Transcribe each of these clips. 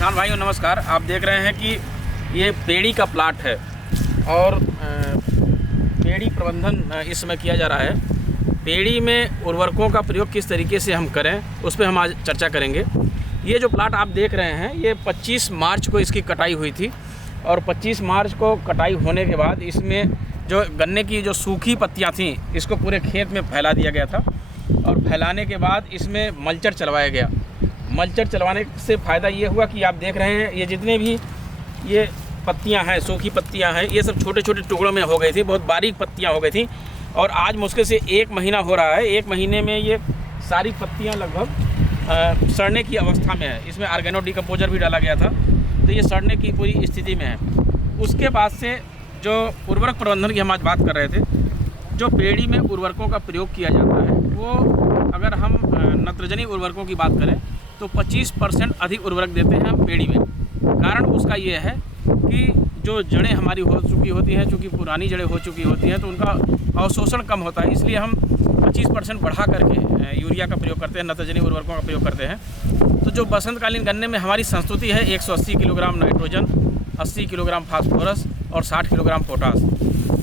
किसान भाइयों नमस्कार। आप देख रहे हैं कि ये पेड़ी का प्लाट है और पेड़ी प्रबंधन इस समय किया जा रहा है। पेड़ी में उर्वरकों का प्रयोग किस तरीके से हम करें उस पर हम आज चर्चा करेंगे। ये जो प्लाट आप देख रहे हैं ये 25 मार्च को इसकी कटाई हुई थी और 25 मार्च को कटाई होने के बाद इसमें जो गन्ने की जो सूखी पत्तियां थीं इसको पूरे खेत में फैला दिया गया था और फैलाने के बाद इसमें मल्चर चलवाया गया। मल्चर चलवाने से फ़ायदा ये हुआ कि आप देख रहे हैं ये जितने भी ये पत्तियां हैं, सूखी पत्तियां हैं, ये सब छोटे छोटे टुकड़ों में हो गई थी, बहुत बारीक पत्तियां हो गई थी और आज मुश्किल से 1 महीना हो रहा है। 1 महीने में ये सारी पत्तियां लगभग सड़ने की अवस्था में है। इसमें ऑर्गेनो डिकम्पोजर भी डाला गया था तो ये सड़ने की पूरी स्थिति में है। उसके बाद से जो उर्वरक प्रबंधन की हम आज बात कर रहे थे, जो पेड़ी में उर्वरकों का प्रयोग किया जाता है वो अगर हम नत्रजनी उर्वरकों की बात करें तो 25% अधिक उर्वरक देते हैं हम पेड़ी में। कारण उसका ये है कि जो जड़ें हमारी हो चुकी होती हैं, चूँकि पुरानी जड़ें हो चुकी होती हैं तो उनका अवशोषण कम होता है, इसलिए हम 25% बढ़ा करके यूरिया का प्रयोग करते हैं, नत्रजनी उर्वरकों का प्रयोग करते हैं। तो जो बसंतकालीन गन्ने में हमारी संस्तुति है 180 किलोग्राम नाइट्रोजन, 80 किलोग्राम फास्फोरस और 60 किलोग्राम पोटास,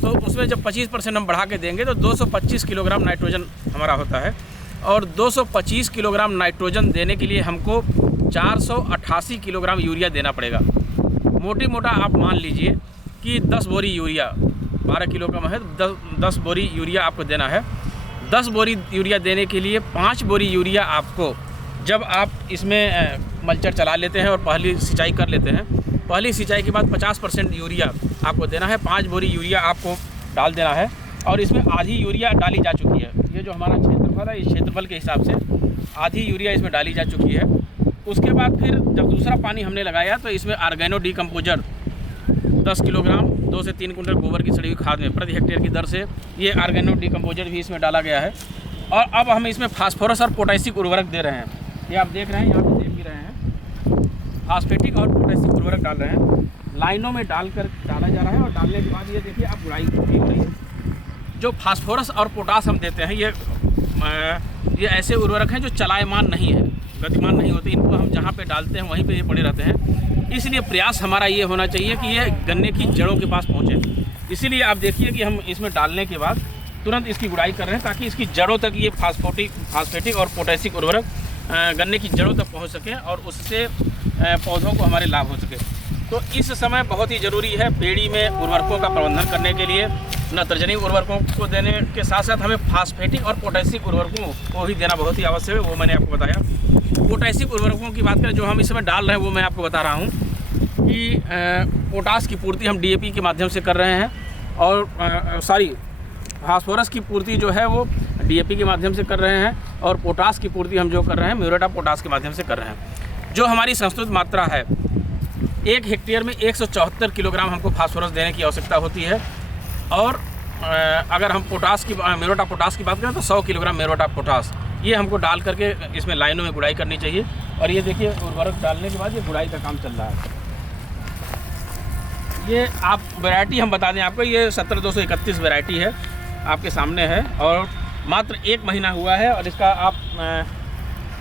तो उसमें जब 25% हम बढ़ा के देंगे तो 225 किलोग्राम नाइट्रोजन हमारा होता है और 225 किलोग्राम नाइट्रोजन देने के लिए हमको 488 किलोग्राम यूरिया देना पड़ेगा। मोटी मोटा आप मान लीजिए कि 10 बोरी यूरिया, 12 किलो का है, 10 बोरी यूरिया आपको देना है। 10 बोरी यूरिया देने के लिए 5 बोरी यूरिया आपको, जब आप इसमें मल्चर चला लेते हैं और पहली सिंचाई कर लेते हैं, पहली सिंचाई के बाद 50% यूरिया आपको देना है। 5 बोरी यूरिया आपको डाल देना है और इसमें आधी यूरिया डाली जा चुकी है। ये जो हमारा क्षेत्रफल है, इस क्षेत्रफल के हिसाब से आधी यूरिया इसमें डाली जा चुकी है। उसके बाद फिर जब दूसरा पानी हमने लगाया तो इसमें ऑर्गेनो डिकम्पोजर 10 किलोग्राम 2 से 3 कुंटल गोबर की सड़ी हुई खाद में प्रति हेक्टेयर की दर से ये ऑर्गेनो डिकम्पोजर भी इसमें डाला गया है। और अब हम इसमें फास्फोरस और पोटेशिक उर्वरक दे रहे हैं। ये आप देख रहे हैं, यहाँ पर देख भी रहे हैं, फास्फेटिक और पोटेशिक उर्वरक डाल रहे हैं, लाइनों में डाला जा रहा है। और डालने के बाद ये देखिए आप गुड़ाई भी हो रही है। जो फास्फोरस और पोटास हम देते हैं ये ऐसे उर्वरक हैं जो चलायमान नहीं है, गतिमान नहीं होते, इनको हम जहाँ पे डालते हैं वहीं पे ये पड़े रहते हैं। इसलिए प्रयास हमारा ये होना चाहिए कि ये गन्ने की जड़ों के पास पहुँचे। इसीलिए आप देखिए कि हम इसमें डालने के बाद तुरंत इसकी गुड़ाई कर रहे हैं ताकि इसकी जड़ों तक ये फास्फेटिक और पोटेशिक उर्वरक गन्ने की जड़ों तक पहुँच सकें और उससे पौधों को हमारे लाभ हो सके। तो इस समय बहुत ही ज़रूरी है पेड़ी में उर्वरकों का प्रबंधन करने के लिए नत्रजनी उर्वरकों को देने के साथ साथ हमें फास्फेटिक और पोटेशिक उर्वरकों को भी देना बहुत ही आवश्यक है। वो मैंने आपको बताया। पोटेशिक उर्वरकों की बात करें जो हम इस समय डाल रहे हैं वो मैं आपको बता रहा हूँ कि पोटास की पूर्ति हम DAP के माध्यम से कर रहे हैं और फास्फोरस की पूर्ति जो है वो DAP के माध्यम से कर रहे हैं और पोटास की पूर्ति हम जो कर रहे हैं म्यूरेट ऑफ पोटास के माध्यम से कर रहे हैं। जो हमारी संस्तुत मात्रा है 1 हेक्टेयर में 174 किलोग्राम हमको फास्फोरस देने की आवश्यकता होती है और अगर हम पोटास की म्यूरेट ऑफ पोटास की बात करें तो 100 किलोग्राम म्यूरेट ऑफ पोटास ये हमको डाल करके इसमें लाइनों में गुड़ाई करनी चाहिए। और ये देखिए उर्वरक डालने के बाद ये गुड़ाई का काम चल रहा है। ये आप वैरायटी हम बता दें आपको, ये 17231 वैरायटी है, आपके सामने है और मात्र 1 महीना हुआ है और इसका आप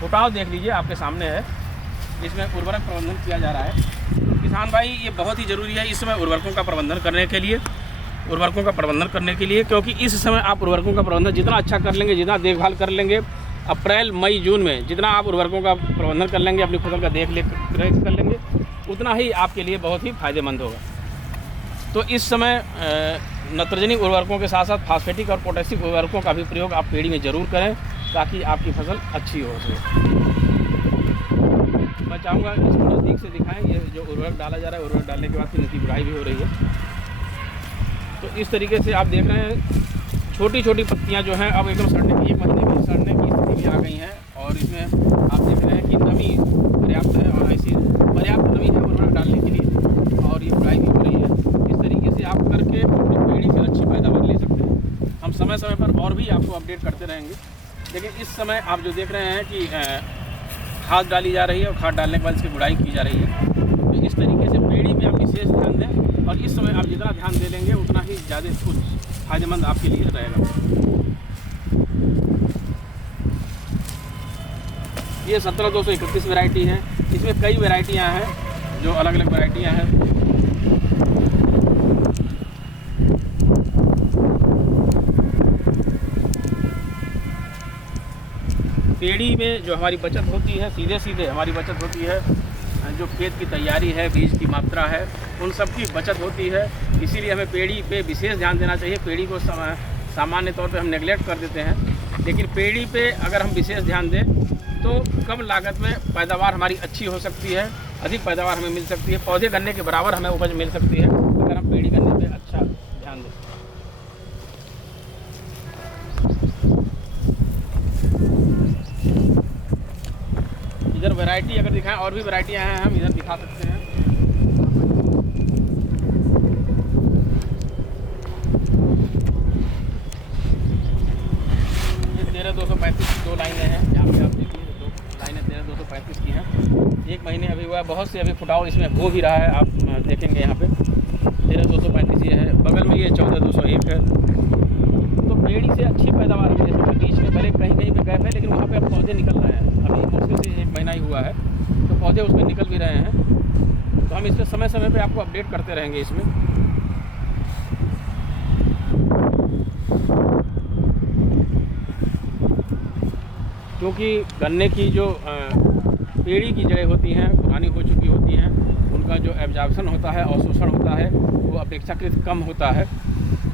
फुटाव देख लीजिए, आपके सामने है। इसमें उर्वरक प्रबंधन किया जा रहा है। किसान भाई ये बहुत ही ज़रूरी है इस समय उर्वरकों का प्रबंधन करने के लिए, क्योंकि इस समय आप उर्वरकों का प्रबंधन जितना अच्छा कर लेंगे, जितना देखभाल कर लेंगे, अप्रैल मई जून में जितना आप उर्वरकों का प्रबंधन कर लेंगे, अपनी फसल का देख कर लेंगे, उतना ही आपके लिए बहुत ही फायदेमंद होगा। तो इस समय नत्रजनी उर्वरकों के साथ साथ फास्फेटिक और पोटेशिक उर्वरकों का भी प्रयोग आप पेड़ी में ज़रूर करें ताकि आपकी फसल अच्छी हो सके। मैं चाहूँगा इसको नज़दीक से दिखाएं। ये जो उर्वरक डाला जा रहा है, उर्वरक डालने के बाद फिर इसकी गुड़ाई भी हो रही है। तो इस तरीके से आप देख रहे हैं छोटी छोटी पत्तियां जो हैं अब एकदम सड़ने की 1 महीने की सड़ने की स्थिति में आ गई हैं और इसमें आप देख रहे हैं कि नमी पर्याप्त है और ऐसी पर्याप्त नमी है उर्वरक डालने के लिए और ये गुड़ाई भी हो रही है। इस तरीके से आप करके अपनी पेड़ी से अच्छी पैदावार ले सकते हैं। हम समय समय पर और भी आपको अपडेट करते रहेंगे, लेकिन इस समय आप जो देख रहे हैं कि खाद डाली जा रही है और खाद डालने के बाद इसकी गुड़ाई की जा रही है। तो इस तरीके से पेड़ी में आप विशेष ध्यान दें और इस समय आप जितना ध्यान दे लेंगे उतना ही ज़्यादा कुछ फायदेमंद आपके लिए रहेगा। ये 17231 वैरायटी है। इसमें कई वैरायटियाँ हैं जो अलग अलग वैरायटियाँ हैं। पेड़ी में जो हमारी बचत होती है, सीधे सीधे हमारी बचत होती है, जो खेत की तैयारी है, बीज की मात्रा है, उन सब की बचत होती है। इसीलिए हमें पेड़ी पे विशेष ध्यान देना चाहिए। पेड़ी को सामान्य तौर पे हम नेगलेक्ट कर देते हैं, लेकिन पेड़ी पे अगर हम विशेष ध्यान दें तो कम लागत में पैदावार हमारी अच्छी हो सकती है, अधिक पैदावार हमें मिल सकती है, पौधे गन्ने के बराबर हमें उपज मिल सकती है अगर हम पेड़ी गन्ने पे अच्छा ध्यान दें। इधर वैरायटी अगर दिखाएं, और भी वैरायटियाँ हैं, हम इधर दिखा सकते हैं। ये 13-235 की 2 लाइनें हैं, यहाँ पे आप देखिए 2 लाइनें 13-235 की हैं। 1 महीने अभी हुआ है, बहुत से अभी फुटाव इसमें हो भी रहा है, आप देखेंगे यहाँ पे 13-235 ये है, बगल में ये 14-201 है। तो पेड़ी से अच्छी पैदावार है। जैसे बीच में भले कहीं कहीं पे गैप है, लेकिन वहाँ पे अब पौधे निकल रहे हैं। अभी मुश्किल से 1 महीना ही हुआ है, तो पौधे उसमें निकल भी रहे हैं। तो हम इस पर समय समय पे आपको अपडेट करते रहेंगे इसमें। क्योंकि गन्ने की जो पेड़ी की जड़ें होती हैं, पुरानी हो चुकी होती हैं, उनका जो एब्जॉर्प्शन होता है, अवशोषण होता है, वो अपेक्षाकृत कम होता है।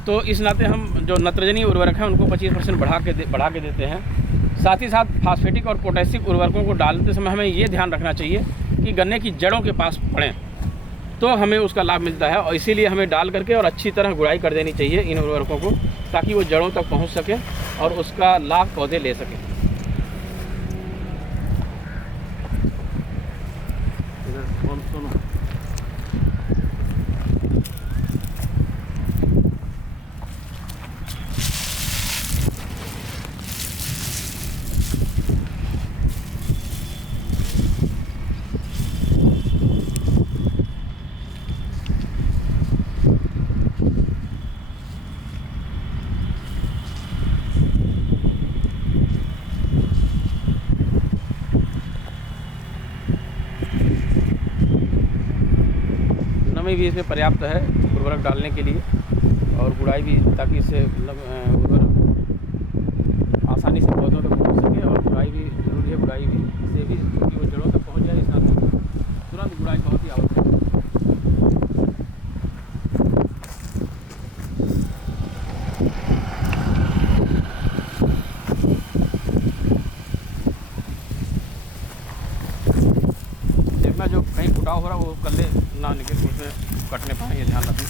तो इस नाते हम जो नत्रजनी उर्वरक हैं उनको 25% बढ़ा के देते हैं। साथ ही साथ फास्फेटिक और पोटेशियम उर्वरकों को डालते समय हमें ये ध्यान रखना चाहिए कि गन्ने की जड़ों के पास पड़ें, तो हमें उसका लाभ मिलता है। और इसीलिए हमें डाल करके और अच्छी तरह गुड़ाई कर देनी चाहिए इन उर्वरकों को, ताकि वो जड़ों तक पहुँच सकें और उसका लाभ पौधे ले सकें। नमी भी इसमें पर्याप्त है उर्वरक डालने के लिए, और गुड़ाई भी, ताकि इससे उर्वरक आसानी से पौधों तक पहुँच सके। और गुड़ाई भी जरूरी है, गुड़ाई भी इससे भी, क्योंकि वो जड़ों तक पहुँच जाए, इस नाते तुरंत गुड़ाई बहुत ही आवश्यक है। देखना जो कहीं फुटाव हो रहा है वो कल्ले ना निकले, उसमें कटने पाए, ये ध्यान रखें।